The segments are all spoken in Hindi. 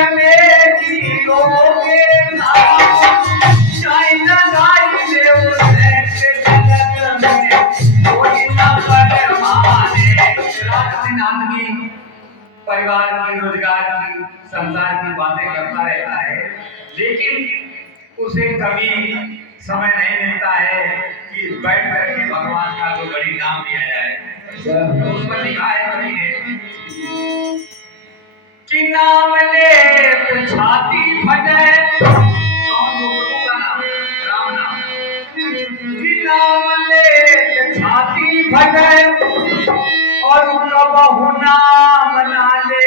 चमेली लोगे चाइना गाई ले जगत में कोई न परमाने। दिन आदमी परिवार की, रोजगार की, संसार की बातें करता रहता है, लेकिन उसे कभी समय नहीं मिलता है कि बैठ करके भगवान का दो घड़ी नाम लिया जाए। तो उस पर लिखा है कवि ने कि नाम ले तो छाती फटे, कौन वो प्रभु का नाम, राम नाम, कि नाम ले तो छाती फटे और कबहु नाम ना ले।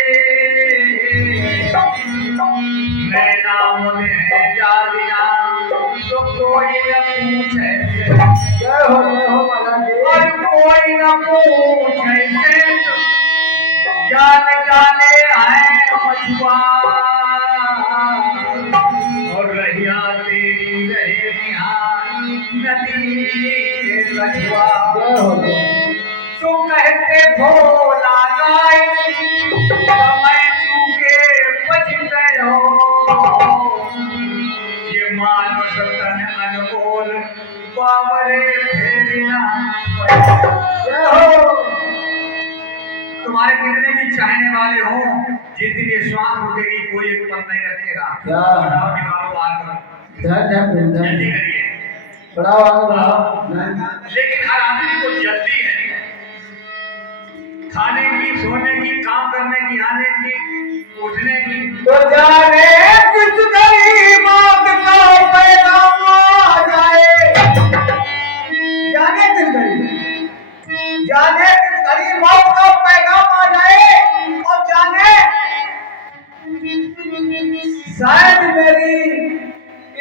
मैं नाम में जा दिया तो कोई न पूछे, और कोई न पूछे, जान जाने आए मछुआर, और रहिया तेरी रहे निहार नदी के कछुआ। तो कहते भोला गाय समय चूके बच गए हो, ये मानस तन अनमोल बावरे फेरना। तुम्हारे कितने भी चाहने वाले हो, जिस दिन ये श्वास रुकेगी कोई एक पल नहीं रखेगा। जल्दी करिए, लेकिन हर आदमी को जल्दी है, खाने की, सोने की, काम करने की, आने की, उठने की। तो जाने किस गरीब का पैगाम आ जाए, जाने किस गरीब, जाने किस गरीब मौत का पैगाम आ जाए, और जाने शायद मेरी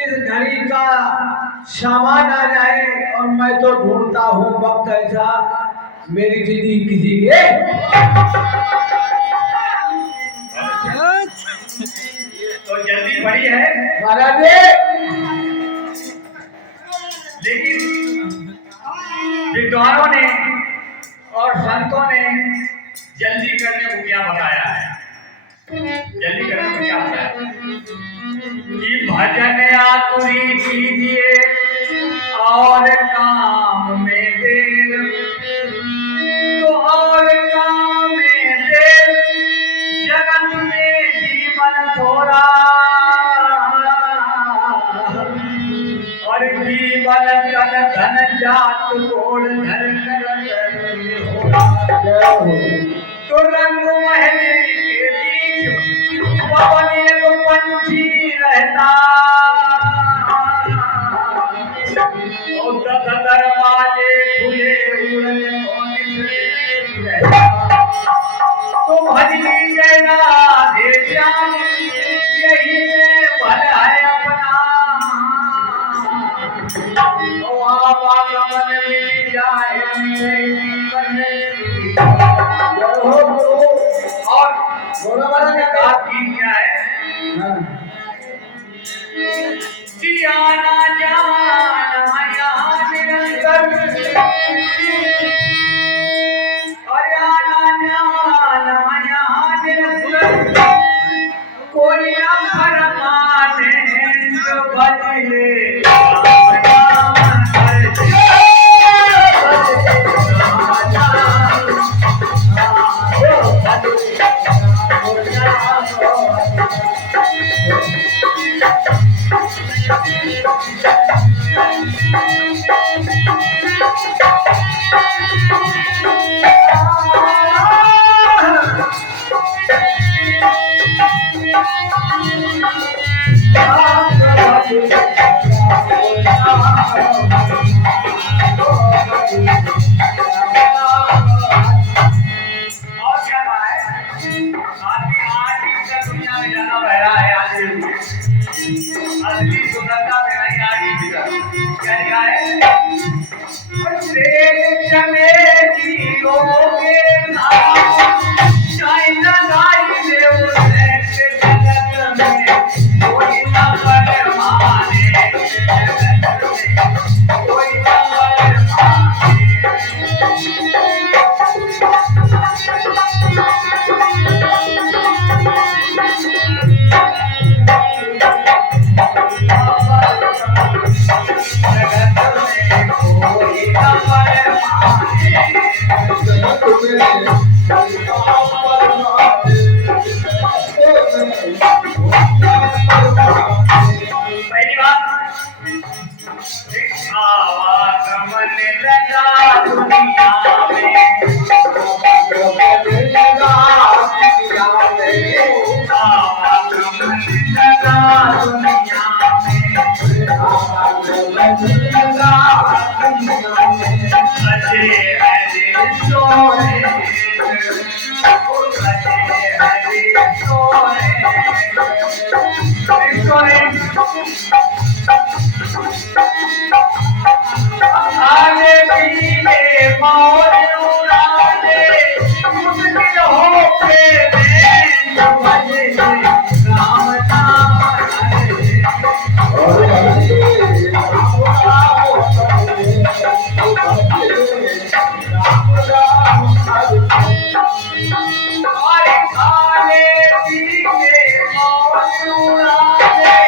इस घड़ी का सामान आ जाए, और मैं तो ढूंढता हूँ वक्त ऐसा मेरी दीदी किसी के। तो जल्दी बड़ी है महाराज, लेकिन विद्वानों ने और संतों ने जल्दी करने को क्या बताया है, जल्दी करने को क्या बताया कि भजन आतुरी कीजिए और काम में देर, तो और काम में देर जगत में जीवन थोड़ा, और जीवन तन धन जात गोड़ धर तो रंग महल के बीच पवन एक पंछी रहता, और दस दरवाजे खुले उड़न तो भजनी जय राधे श्याम, यही में भल है अपना, तो आवागमन मिल जाए और बोला वाला क्या है कि आना जाना यहाँ निरंतर, और आना जाना यहाँ निरंतर, कोई न फरमाने जो बदले असली सुंदरता में नहीं आएगी क्या लिखा है, चमेली लोगे चाइना गाई ले जगत में कोई न परमाने, कोई न परमाने। पहली बात आवाज मन लगा दुनिया में आवाज मन लगा दुनिया में आवाज मन लगा दुनिया में अजय हरे सोहे आगे पीले मौज उड़ाने मुश्किल हो पे भजे राम नाम हरे और खाने पीले मौज उड़ाने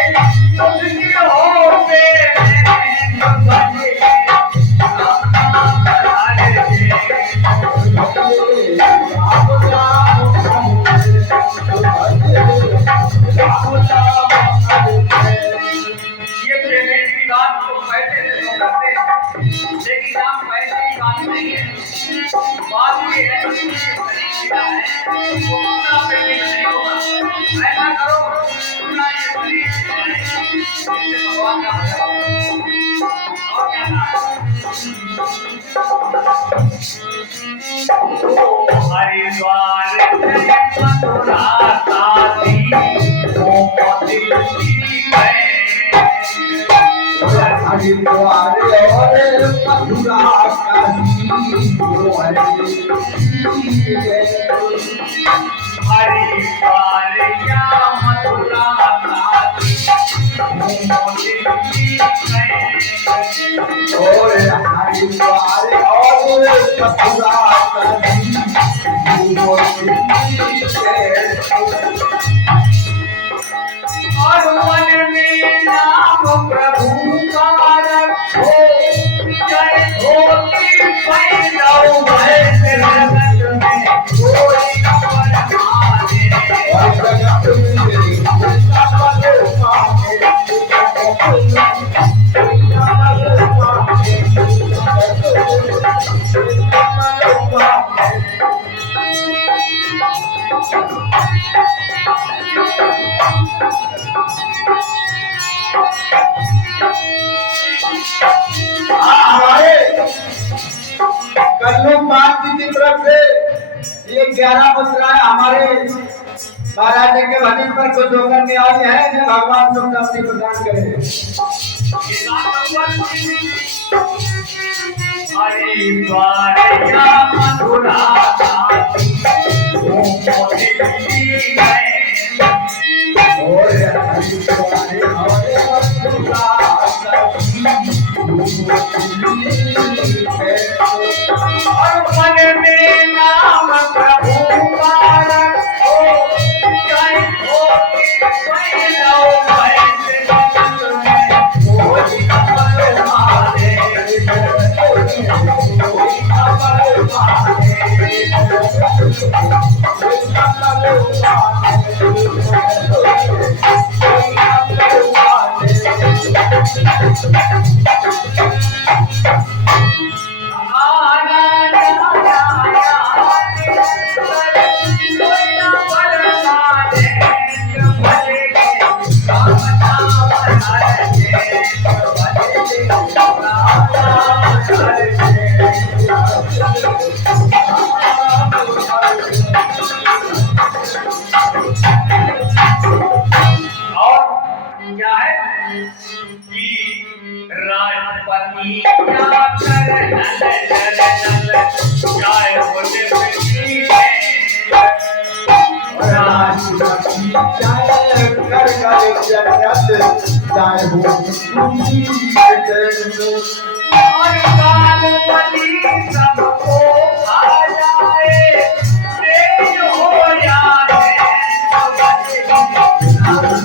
मुश्किल हो पे भजे ये पेमेंट की बात तो पैसे से तो करते हैं, लेकिन आप पैसे की बात नहीं है। बात ये है कि शरीर है वो पूरा पेमेंट नहीं होगा। ऐसा करो पूरा ये शरीर इससे भगवान का भजन और क्या था हरिद्वार मथुरा काशी हरिद्वार और मथुरा काशी हरिद्वार या मथुरा काशी और हरिद्वार और मथुरा काशी और मन में नाम प्रभु का रखो जय होती पैदाओ भैसे जगत में कोई अमर माने और जगत में की तरफ से ये 11 मुद्राएं हमारे महाराज के भजन पर कुछ होकर के आज है जो भगवान तुम अपनी प्रदान करें। हरिद्वार या मथुरा काशी और हरिद्वार और मन में नाम प्रभु का रखो जय होती पैदाओ भैसे जगत में कोई अमर माने कोई अमर माने राष्ट्रपति क्या कर नल चाहे बोले राष्ट्रपति चाहे कर जगत चाहे हो और कालपति सबको खा जाए हो जाए अरे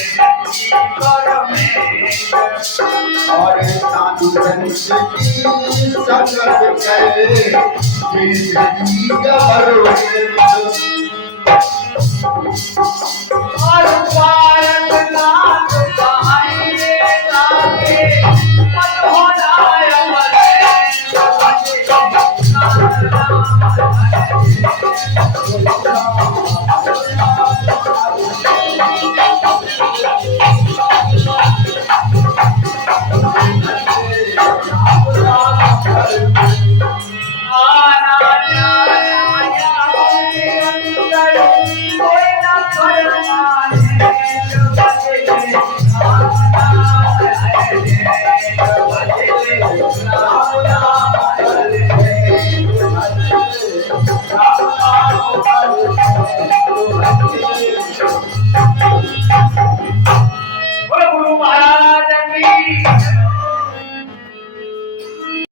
साधु संत और साधु संत की संगत करे जिंदगी गवारे और पारन